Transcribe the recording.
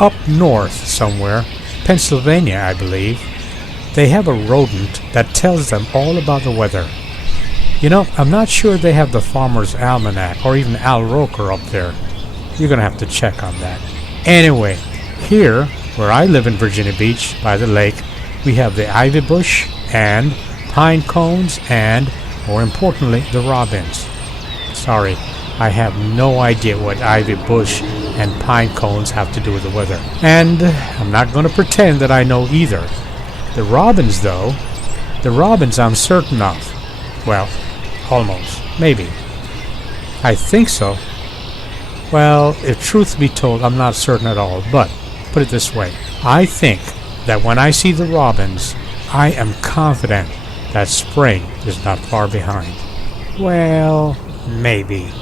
up north somewhere, Pennsylvania, I believe, they have a rodent that tells them all about the weather. You know, I'm not sure they have the Farmer's Almanac or even Al Roker up there. You're going to have to check on that. Anyway, here, where I live in Virginia Beach, by the lake, we have the ivy bush and pine cones and, more importantly, the robins. Sorry, I have no idea what ivy bush and pine cones have to do with the weather. And I'm not going to pretend that I know either. The robins, though, the robins I'm certain of. Well, almost. Maybe. I think so. Well, if truth be told, I'm not certain at all, but put it this way. I think that when I see the robins, I am confident that spring is not far behind. Well, maybe.